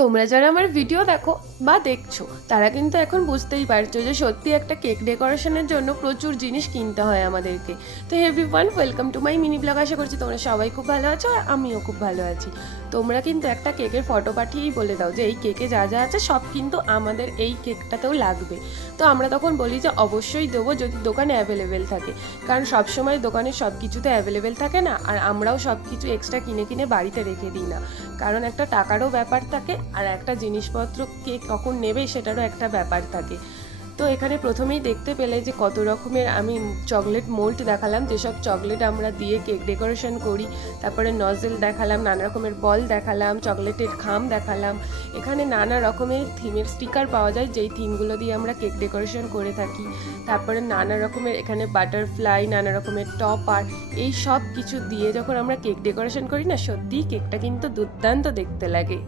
তোমরা যারা আমার ভিডিও দেখো বা দেখছো তারা কিন্তু এখন বুঝতেই পারছো যে সত্যি একটা কেক ডেকোরেশনের জন্য প্রচুর জিনিস কিনতে হয় আমাদেরকে। তো everyone, welcome to my mini blog. আশা করছি তোমরা সবাই খুব ভালো আছো আর আমিও খুব ভালো আছি। তোমরা কিন্তু একটা কেকের ফটো পাঠিয়েই বলে দাও যে এই কেকে যা যা আছে সব কিন্তু আমাদের এই কেকটাতেও লাগবে। তো আমরা তখন বলি যে অবশ্যই দেবো যদি দোকানে অ্যাভেলেবেল থাকে, কারণ সবসময় দোকানে সব কিছুতে অ্যাভেলেবেল থাকে না, আর আমরাও সব কিছু এক্সট্রা কিনে কিনে বাড়িতে রেখে দিই না, কারণ একটা টাকারও ব্যাপার থাকে আর একটা জিনিসপত্র কে কখন নেবে সেটারও একটা ব্যাপার থাকে। তো এখানে প্রথমেই দেখতে পেলে যে কত রকমের আমি চকলেট মোল্ড দেখালাম, যেসব চকলেট আমরা দিয়ে কেক ডেকোরেশন করি। তারপরে নজেল দেখালাম, নানা রকমের বল দেখালাম, চকলেটের খাম দেখালাম। এখানে নানা রকমের থিমের স্টিকার পাওয়া যায়, যেই থিমগুলো দিয়ে আমরা কেক ডেকোরেশন করে থাকি। তারপরে নানা রকমের এখানে বাটারফ্লাই, নানা রকমের টপার, এই সব কিছু দিয়ে যখন আমরা কেক ডেকোরেশন করি না, সত্যিই কেকটা কিন্তু দুর্দান্ত দেখতে লাগে।